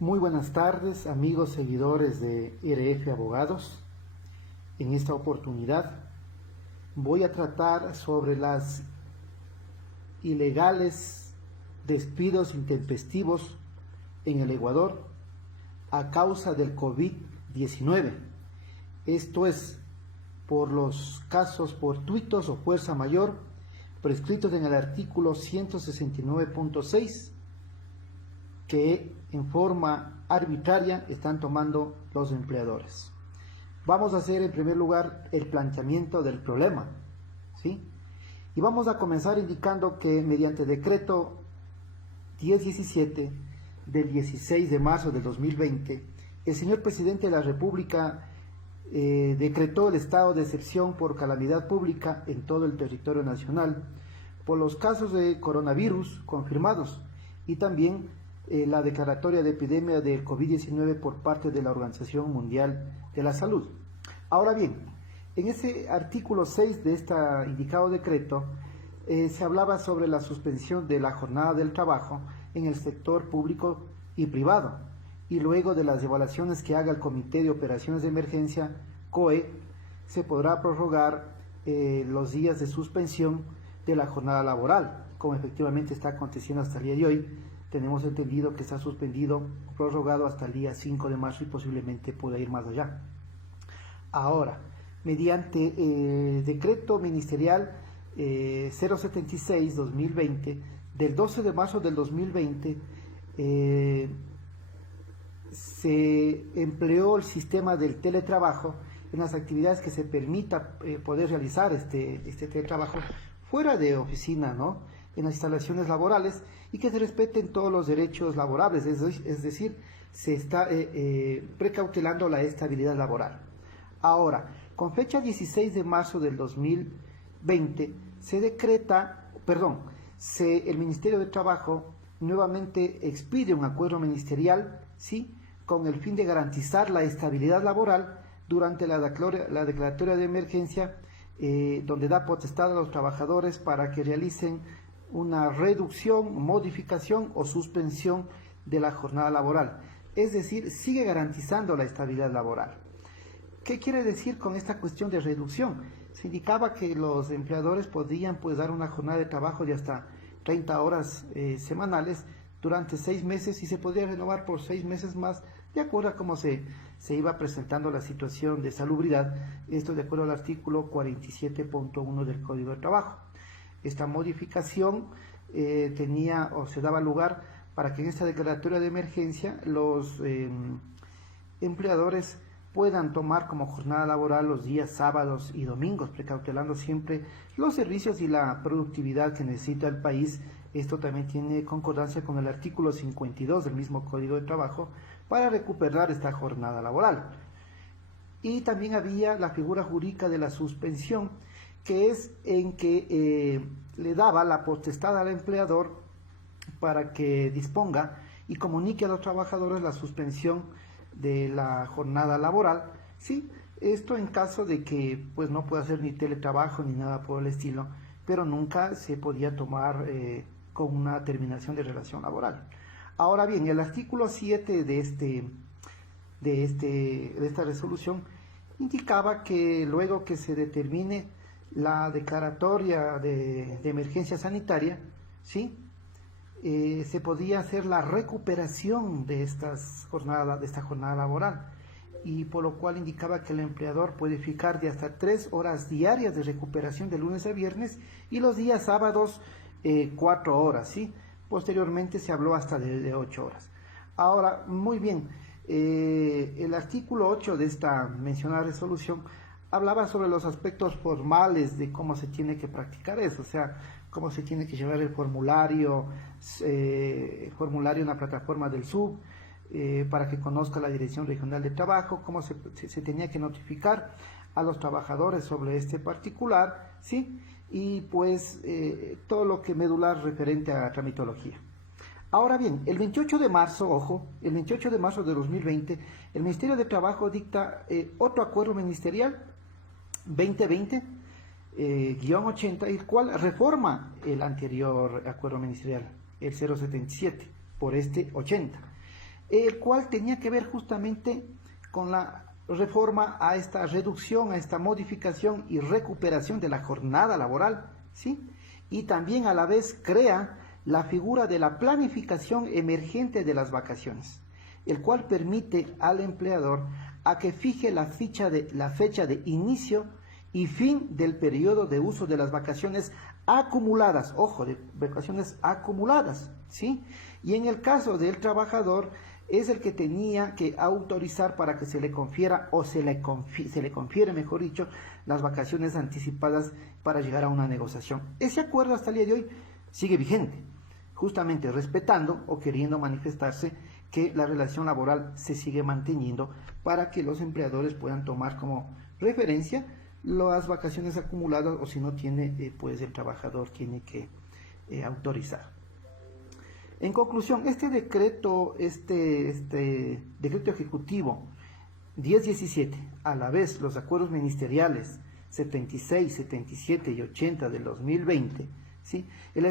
Muy buenas tardes, amigos seguidores de IRF Abogados. En esta oportunidad voy a tratar sobre las ilegales despidos intempestivos en el Ecuador a causa del COVID-19. Esto es, por los casos fortuitos o fuerza mayor prescritos en el artículo 169.6 que en forma arbitraria están tomando los empleadores. Vamos a hacer en primer lugar el planteamiento del problema, ¿sí? Y vamos a comenzar indicando que mediante decreto 1017 del 16 de marzo del 2020, el señor presidente de la República decretó el estado de excepción por calamidad pública en todo el territorio nacional por los casos de coronavirus confirmados y también la declaratoria de epidemia del COVID-19 por parte de la Organización Mundial de la Salud. Ahora bien, en ese artículo 6 de este indicado decreto se hablaba sobre la suspensión de la jornada del trabajo en el sector público y privado, y luego de las evaluaciones que haga el Comité de Operaciones de Emergencia, COE, se podrá prorrogar los días de suspensión de la jornada laboral, como efectivamente está aconteciendo hasta el día de hoy. Tenemos entendido que está suspendido, prorrogado hasta el día 5 de marzo y posiblemente pueda ir más allá. Ahora, mediante decreto ministerial 076-2020, del 12 de marzo del 2020, se empleó el sistema del teletrabajo en las actividades que se permita poder realizar este teletrabajo fuera de oficina, ¿no?, en las instalaciones laborales, y que se respeten todos los derechos laborables, es decir, se está precautelando la estabilidad laboral. Ahora, con fecha 16 de marzo del 2020, se decreta, el Ministerio de Trabajo nuevamente expide un acuerdo ministerial, ¿sí?, con el fin de garantizar la estabilidad laboral durante la declaratoria de emergencia, donde da potestad a los trabajadores para que realicen una reducción, modificación o suspensión de la jornada laboral. Es decir, sigue garantizando la estabilidad laboral. ¿Qué quiere decir con esta cuestión de reducción? Se indicaba que los empleadores podían dar una jornada de trabajo de hasta 30 horas semanales durante 6 meses y se podría renovar por 6 meses más, de acuerdo a cómo se iba presentando la situación de salubridad, esto de acuerdo al artículo 47.1 del Código de Trabajo. Esta modificación se daba lugar para que en esta declaratoria de emergencia los empleadores puedan tomar como jornada laboral los días sábados y domingos, precautelando siempre los servicios y la productividad que necesita el país. Esto también tiene concordancia con el artículo 52 del mismo Código de Trabajo para recuperar esta jornada laboral. Y también había la figura jurídica de la suspensión, que es en que le daba la potestad al empleador para que disponga y comunique a los trabajadores la suspensión de la jornada laboral, ¿sí? Esto en caso de que no pueda hacer ni teletrabajo ni nada por el estilo, pero nunca se podía tomar con una terminación de relación laboral. Ahora bien, el artículo 7 de esta resolución indicaba que luego que se determine la declaratoria de emergencia sanitaria, ¿sí?, se podía hacer la recuperación de esta jornada laboral, y por lo cual indicaba que el empleador puede fijar de hasta 3 horas diarias de recuperación de lunes a viernes y los días sábados 4 horas, ¿sí? Posteriormente se habló hasta de 8 horas. Ahora, muy bien, el artículo 8 de esta mencionada resolución hablaba sobre los aspectos formales de cómo se tiene que practicar eso, o sea, cómo se tiene que llevar el formulario en la plataforma del SUB, para que conozca la Dirección Regional de Trabajo, cómo se tenía que notificar a los trabajadores sobre este particular, ¿sí? Y todo lo que medular referente a tramitología. Ahora bien, el 28 de marzo, el 28 de marzo de 2020, el Ministerio de Trabajo dicta otro acuerdo ministerial 2020-80, el cual reforma el anterior acuerdo ministerial, el 077, por este 80. el cual tenía que ver justamente con la reforma a esta reducción, a esta modificación y recuperación de la jornada laboral, ¿sí? Y también a la vez crea la figura de la planificación emergente de las vacaciones, el cual permite al empleador a que fije la fecha de inicio y fin del periodo de uso de las vacaciones acumuladas, ojo, de vacaciones acumuladas, ¿sí? Y en el caso del trabajador, es el que tenía que autorizar para que se le confiera o se le confiere, mejor dicho, las vacaciones anticipadas para llegar a una negociación. Ese acuerdo hasta el día de hoy sigue vigente, justamente respetando o queriendo manifestarse que la relación laboral se sigue manteniendo para que los empleadores puedan tomar como referencia las vacaciones acumuladas, o si no tiene, pues el trabajador tiene que autorizar. En conclusión, este decreto ejecutivo 1017, a la vez los acuerdos ministeriales 76, 77 y 80 del 2020, ¿sí? El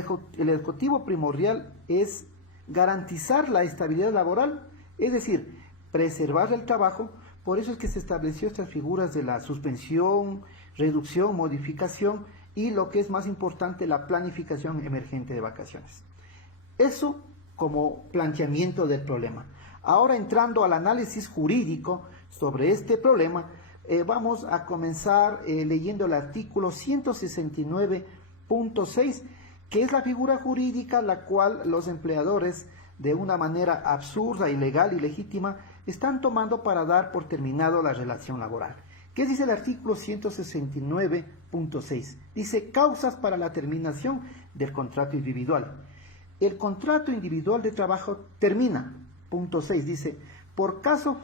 objetivo primordial es garantizar la estabilidad laboral, es decir, preservar el trabajo. Por eso es que se estableció estas figuras de la suspensión, reducción, modificación y, lo que es más importante, la planificación emergente de vacaciones. Eso como planteamiento del problema. Ahora, entrando al análisis jurídico sobre este problema, vamos a comenzar leyendo el artículo 169.6, que es la figura jurídica la cual los empleadores, de una manera absurda, ilegal y legítima, están tomando para dar por terminado la relación laboral. ¿Qué dice el artículo 169.6? Dice: causas para la terminación del contrato individual. El contrato individual de trabajo termina, punto 6, dice, por caso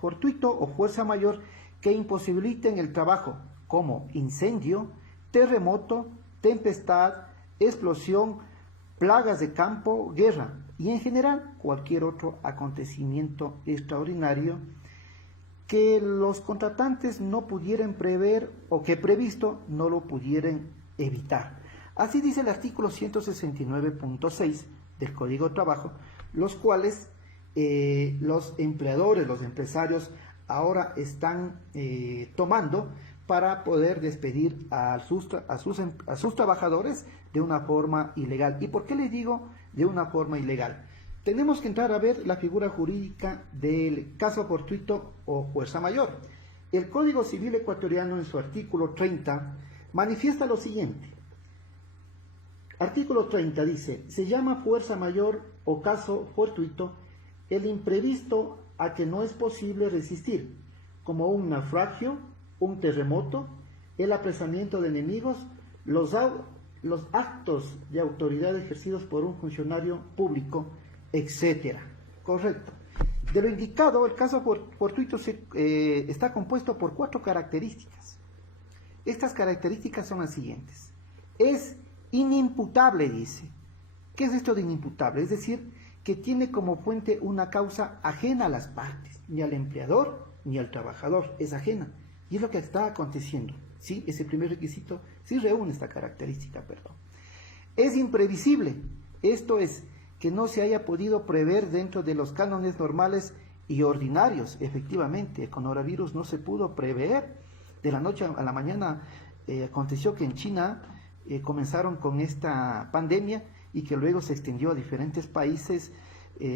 fortuito o fuerza mayor que imposibiliten el trabajo, como incendio, terremoto, tempestad, explosión, plagas de campo, guerra, y en general cualquier otro acontecimiento extraordinario que los contratantes no pudieran prever o que previsto no lo pudieran evitar. Así dice el artículo 169.6 del Código de Trabajo, los cuales los empleadores, los empresarios, ahora están tomando para poder despedir a sus trabajadores de una forma ilegal. ¿Y por qué les digo de una forma ilegal? Tenemos que entrar a ver la figura jurídica del caso fortuito o fuerza mayor. El Código Civil ecuatoriano, en su artículo 30, manifiesta lo siguiente. Artículo 30 dice: se llama fuerza mayor o caso fortuito el imprevisto a que no es posible resistir, como un naufragio, un terremoto, el apresamiento de enemigos, los actos de autoridad ejercidos por un funcionario público, etc. Correcto. De lo indicado, el caso fortuito está compuesto por 4 características. Estas características son las siguientes. Es inimputable, dice. ¿Qué es esto de inimputable? Es decir, que tiene como fuente una causa ajena a las partes, ni al empleador ni al trabajador, es ajena. Y es lo que está aconteciendo, ¿sí? Ese primer requisito sí reúne esta característica, perdón. Es imprevisible, esto es, que no se haya podido prever dentro de los cánones normales y ordinarios. Efectivamente, el coronavirus no se pudo prever. De la noche a la mañana aconteció que en China comenzaron con esta pandemia y que luego se extendió a diferentes países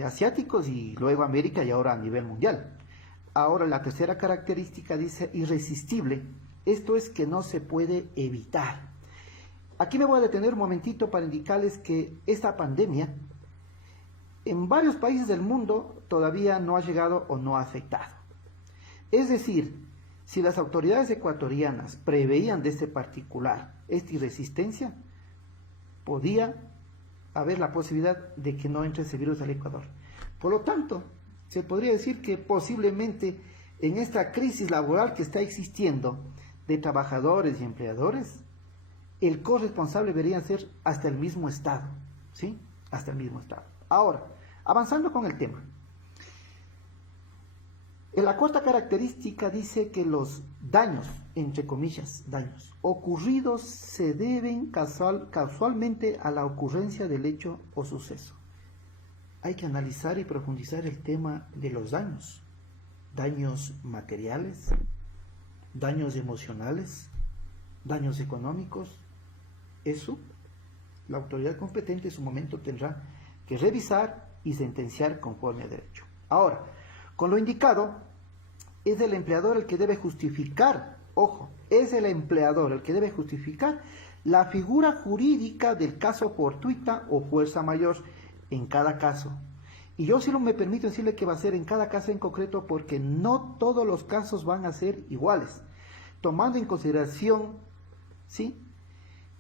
asiáticos y luego a América y ahora a nivel mundial. Ahora, la tercera característica dice irresistible. Esto es que no se puede evitar. Aquí me voy a detener un momentito para indicarles que esta pandemia en varios países del mundo todavía no ha llegado o no ha afectado. Es decir, si las autoridades ecuatorianas preveían de este particular esta irresistencia, podía haber la posibilidad de que no entre ese virus al Ecuador. Por lo tanto, se podría decir que posiblemente en esta crisis laboral que está existiendo de trabajadores y empleadores, el corresponsable debería ser hasta el mismo Estado, ¿sí? Hasta el mismo Estado. Ahora, avanzando con el tema. En la cuarta característica dice que los daños, entre comillas, daños, ocurridos se deben casualmente a la ocurrencia del hecho o suceso. hay que analizar y profundizar el tema de los daños materiales, daños emocionales, daños económicos. Eso la autoridad competente en su momento tendrá que revisar y sentenciar conforme a derecho. Ahora, con lo indicado, es el empleador el que debe justificar, ojo, es el empleador el que debe justificar la figura jurídica del caso fortuita o fuerza mayor en cada caso. Y yo solo me permito decirle que va a ser en cada caso en concreto, porque no todos los casos van a ser iguales, tomando en consideración, ¿sí?,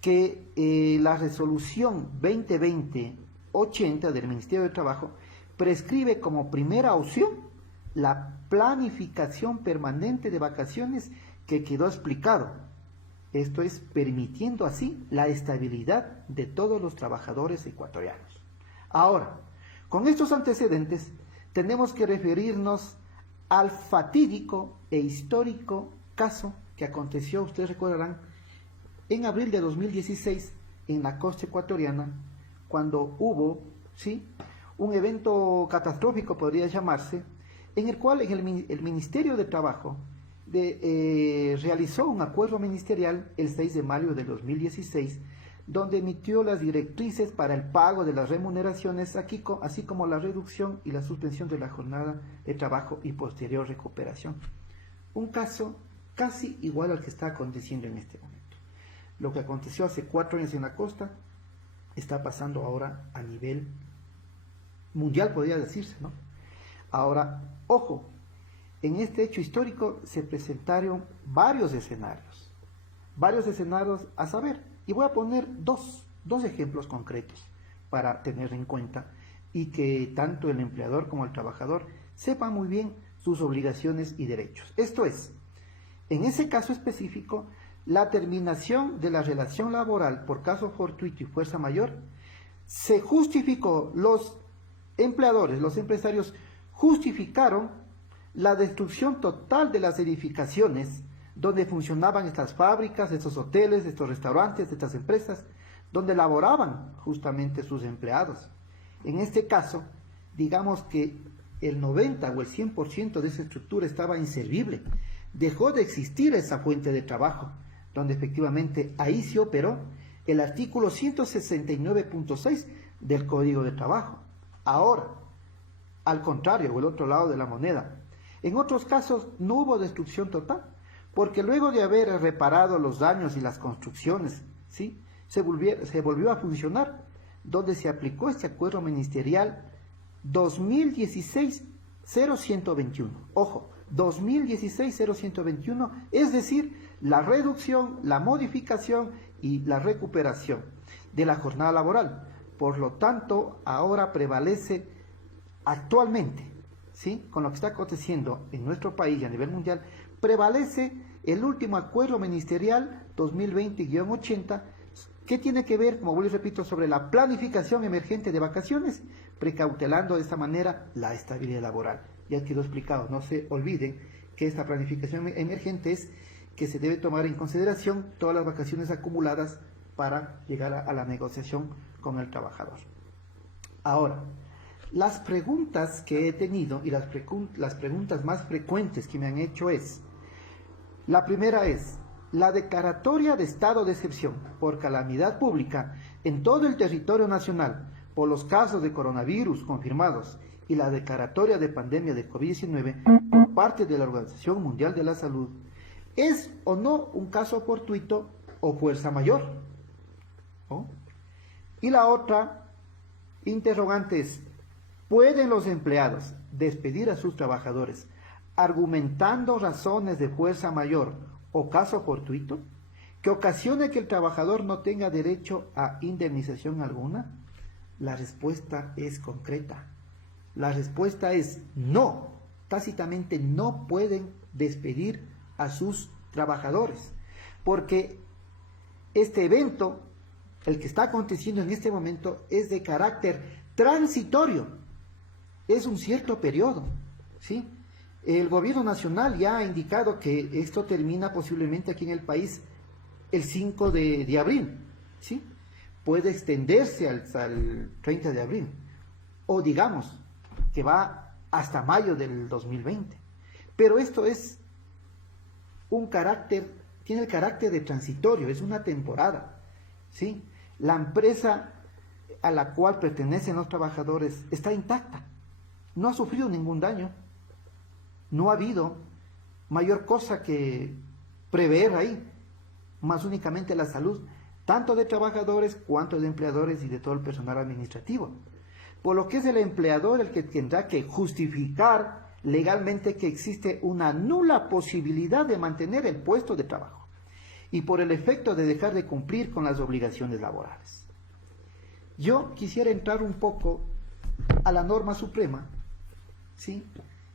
que la resolución 2020-80 del Ministerio de Trabajo prescribe como primera opción la planificación permanente de vacaciones, que quedó explicado. Esto es permitiendo así la estabilidad de todos los trabajadores ecuatorianos. Ahora, con estos antecedentes, tenemos que referirnos al fatídico e histórico caso que aconteció, ustedes recordarán, en abril de 2016 en la costa ecuatoriana, cuando hubo, ¿sí?, un evento catastrófico, podría llamarse, en el cual el Ministerio de Trabajo realizó un acuerdo ministerial el 6 de mayo de 2016, donde emitió las directrices para el pago de las remuneraciones, así como la reducción y la suspensión de la jornada de trabajo y posterior recuperación. Un caso casi igual al que está aconteciendo en este momento. Lo que aconteció hace 4 años en la costa está pasando ahora a nivel mundial, podría decirse, ¿no? Ahora, ojo, en este hecho histórico se presentaron varios escenarios a saber, y voy a poner dos ejemplos concretos para tener en cuenta y que tanto el empleador como el trabajador sepan muy bien sus obligaciones y derechos. Esto es, en ese caso específico, la terminación de la relación laboral por caso fortuito y fuerza mayor se justificó, los empleadores, los empresarios justificaron la destrucción total de las edificaciones donde funcionaban estas fábricas, estos hoteles, estos restaurantes, estas empresas, donde laboraban justamente sus empleados. En este caso, digamos que el 90 o el 100% de esa estructura estaba inservible. Dejó de existir esa fuente de trabajo, donde efectivamente ahí se operó el artículo 169.6 del Código de Trabajo. Ahora, al contrario, o el otro lado de la moneda, en otros casos no hubo destrucción total, porque luego de haber reparado los daños y las construcciones, ¿sí?, se volvió a funcionar, donde se aplicó este acuerdo ministerial 2016-0121. Ojo, 2016-0121, es decir, la reducción, la modificación y la recuperación de la jornada laboral. Por lo tanto, ahora prevalece actualmente, ¿sí?, con lo que está aconteciendo en nuestro país y a nivel mundial, prevalece el último acuerdo ministerial 2020-80, que tiene que ver, como vuelvo y repito, sobre la planificación emergente de vacaciones, precautelando de esta manera la estabilidad laboral. Ya quedó explicado, no se olviden que esta planificación emergente es que se debe tomar en consideración todas las vacaciones acumuladas para llegar a la negociación con el trabajador. Ahora, las preguntas que he tenido y las preguntas más frecuentes que me han hecho es, la primera es, la declaratoria de estado de excepción por calamidad pública en todo el territorio nacional por los casos de coronavirus confirmados y la declaratoria de pandemia de COVID-19 por parte de la Organización Mundial de la Salud, ¿es o no un caso fortuito o fuerza mayor? ¿Oh? Y la otra interrogante es, ¿pueden los empleados despedir a sus trabajadores argumentando razones de fuerza mayor o caso fortuito que ocasione que el trabajador no tenga derecho a indemnización alguna? La respuesta es concreta. La respuesta es no. Tácitamente no pueden despedir a sus trabajadores, porque este evento, el que está aconteciendo en este momento, es de carácter transitorio, es un cierto periodo, ¿sí? El gobierno nacional ya ha indicado que esto termina posiblemente aquí en el país el 5 de abril, ¿sí? Puede extenderse al 30 de abril. o digamos que va hasta mayo del 2020. Pero esto es un carácter, tiene el carácter de transitorio, es una temporada, ¿sí? La empresa a la cual pertenecen los trabajadores está intacta, no ha sufrido ningún daño, no ha habido mayor cosa que prever ahí, más únicamente la salud, tanto de trabajadores cuanto de empleadores y de todo el personal administrativo. Por lo que es el empleador el que tendrá que justificar legalmente que existe una nula posibilidad de mantener el puesto de trabajo y por el efecto de dejar de cumplir con las obligaciones laborales. Yo quisiera entrar un poco a la norma suprema, ¿sí?,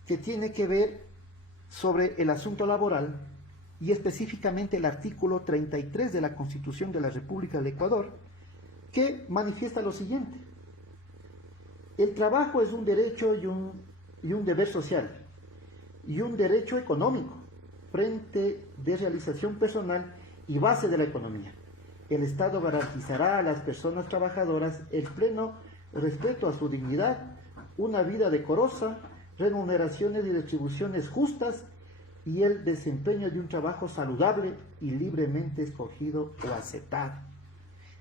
que tiene que ver sobre el asunto laboral y específicamente el artículo 33 de la Constitución de la República del Ecuador, que manifiesta lo siguiente: el trabajo es un derecho y un deber social y un derecho económico, frente de realización personal y base de la economía. El Estado garantizará a las personas trabajadoras el pleno respeto a su dignidad, una vida decorosa, remuneraciones y retribuciones justas y el desempeño de un trabajo saludable y libremente escogido o aceptado.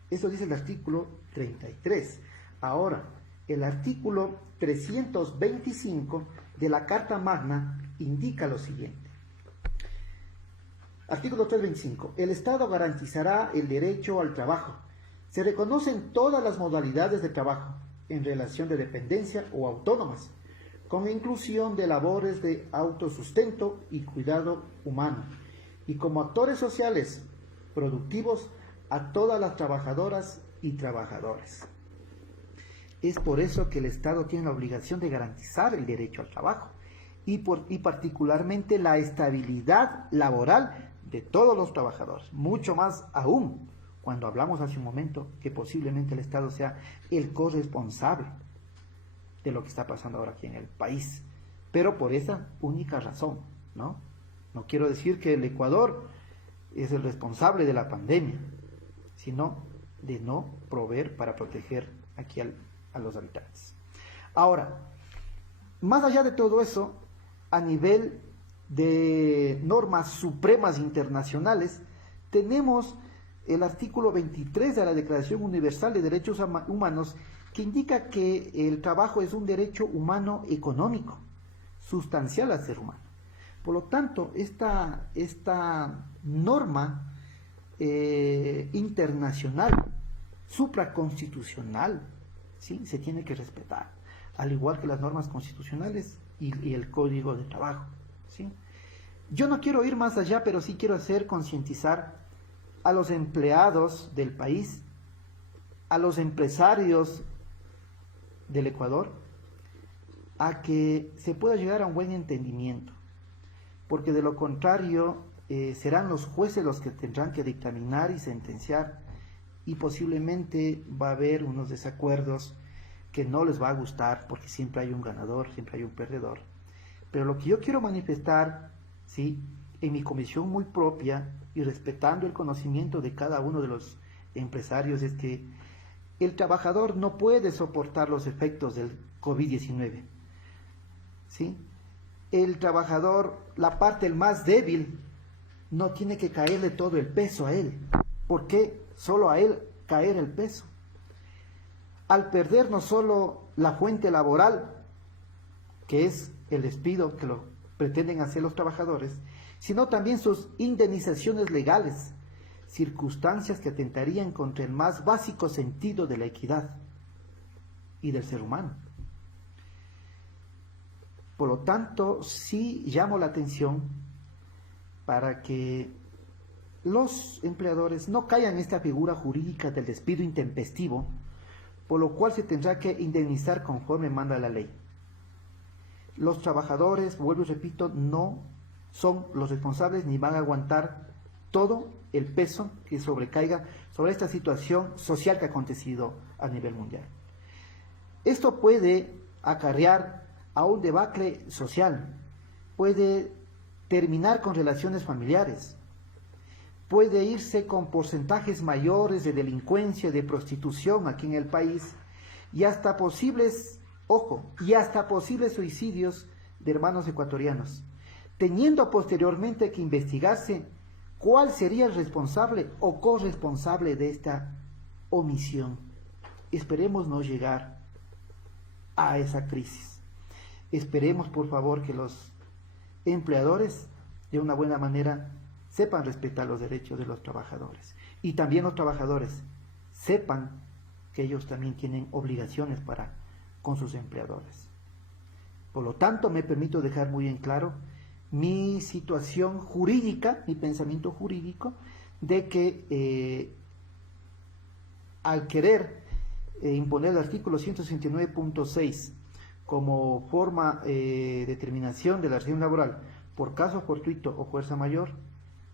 Eso dice el artículo 33. Ahora, el artículo 325 de la Carta Magna indica lo siguiente. Artículo 325. El Estado garantizará el derecho al trabajo. Se reconocen todas las modalidades de trabajo en relación de dependencia o autónomas, con inclusión de labores de autosustento y cuidado humano, y como actores sociales productivos a todas las trabajadoras y trabajadores. Es por eso que el Estado tiene la obligación de garantizar el derecho al trabajo y particularmente la estabilidad laboral de todos los trabajadores, mucho más aún cuando hablamos hace un momento que posiblemente el Estado sea el corresponsable de lo que está pasando ahora aquí en el país, pero por esa única razón, ¿no? No quiero decir que el Ecuador es el responsable de la pandemia, sino de no proveer para proteger aquí a los habitantes. Ahora, más allá de todo eso, a nivel de normas supremas internacionales, tenemos el artículo 23 de la Declaración Universal de Derechos Humanos, que indica que el trabajo es un derecho humano económico, sustancial al ser humano. Por lo tanto, esta norma internacional, supraconstitucional, ¿sí?, se tiene que respetar, al igual que las normas constitucionales y el Código de Trabajo, ¿sí? Yo no quiero ir más allá, pero sí quiero hacer concientizar a los empleados del país, a los empresarios del Ecuador, a que se pueda llegar a un buen entendimiento, porque de lo contrario serán los jueces los que tendrán que dictaminar y sentenciar, y posiblemente va a haber unos desacuerdos que no les va a gustar, porque siempre hay un ganador, siempre hay un perdedor. Pero lo que yo quiero manifestar, ¿sí?, en mi comisión muy propia y respetando el conocimiento de cada uno de los empresarios, es que el trabajador no puede soportar los efectos del COVID-19, ¿sí? El trabajador, la parte el más débil, no tiene que caerle todo el peso a él. ¿Por qué solo a él caer el peso? Al perder no solo la fuente laboral, que es el despido que lo pretenden hacer los trabajadores, sino también sus indemnizaciones legales, circunstancias que atentarían contra el más básico sentido de la equidad y del ser humano. Por lo tanto, sí llamo la atención para que los empleadores no caigan en esta figura jurídica del despido intempestivo, por lo cual se tendrá que indemnizar conforme manda la ley. Los trabajadores, vuelvo y repito, no son los responsables ni van a aguantar todo el peso que sobrecaiga sobre esta situación social que ha acontecido a nivel mundial. Esto puede acarrear a un debacle social, puede terminar con relaciones familiares, puede irse con porcentajes mayores de delincuencia, de prostitución aquí en el país, y hasta posibles ojo, y hasta posibles suicidios de hermanos ecuatorianos, teniendo posteriormente que investigarse cuál sería el responsable o corresponsable de esta omisión. Esperemos no llegar a esa crisis. Esperemos, por favor, que los empleadores de una buena manera sepan respetar los derechos de los trabajadores, y también los trabajadores sepan que ellos también tienen obligaciones para con sus empleadores. Por lo tanto, me permito dejar muy en claro mi situación jurídica, mi pensamiento jurídico, de que al querer imponer el artículo 169.6 como forma de terminación de la relación laboral por caso fortuito o fuerza mayor,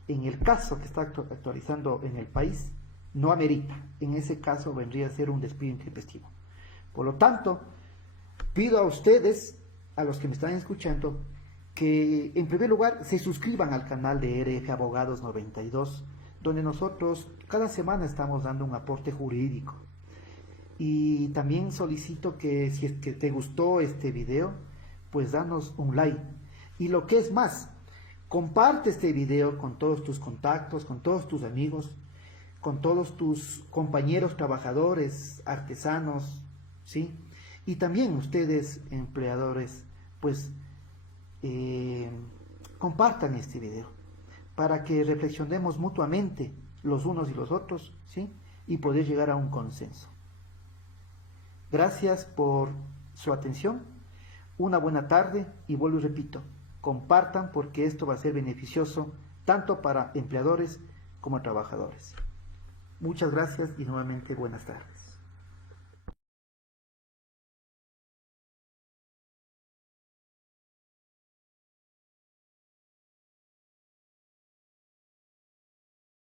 en el caso que está actualizando en el país, no amerita. En ese caso vendría a ser un despido intempestivo. Por lo tanto, pido a ustedes, a los que me están escuchando, que en primer lugar se suscriban al canal de RF Abogados 92, donde nosotros cada semana estamos dando un aporte jurídico. Y también solicito que si es que te gustó este video, pues danos un like. Y lo que es más, comparte este video con todos tus contactos, con todos tus amigos, con todos tus compañeros trabajadores, artesanos, ¿sí? Y también ustedes, empleadores, pues compartan este video para que reflexionemos mutuamente los unos y los otros, ¿sí? Y poder llegar a un consenso. Gracias por su atención, una buena tarde y vuelvo y repito, compartan porque esto va a ser beneficioso tanto para empleadores como trabajadores. Muchas gracias y nuevamente buenas tardes.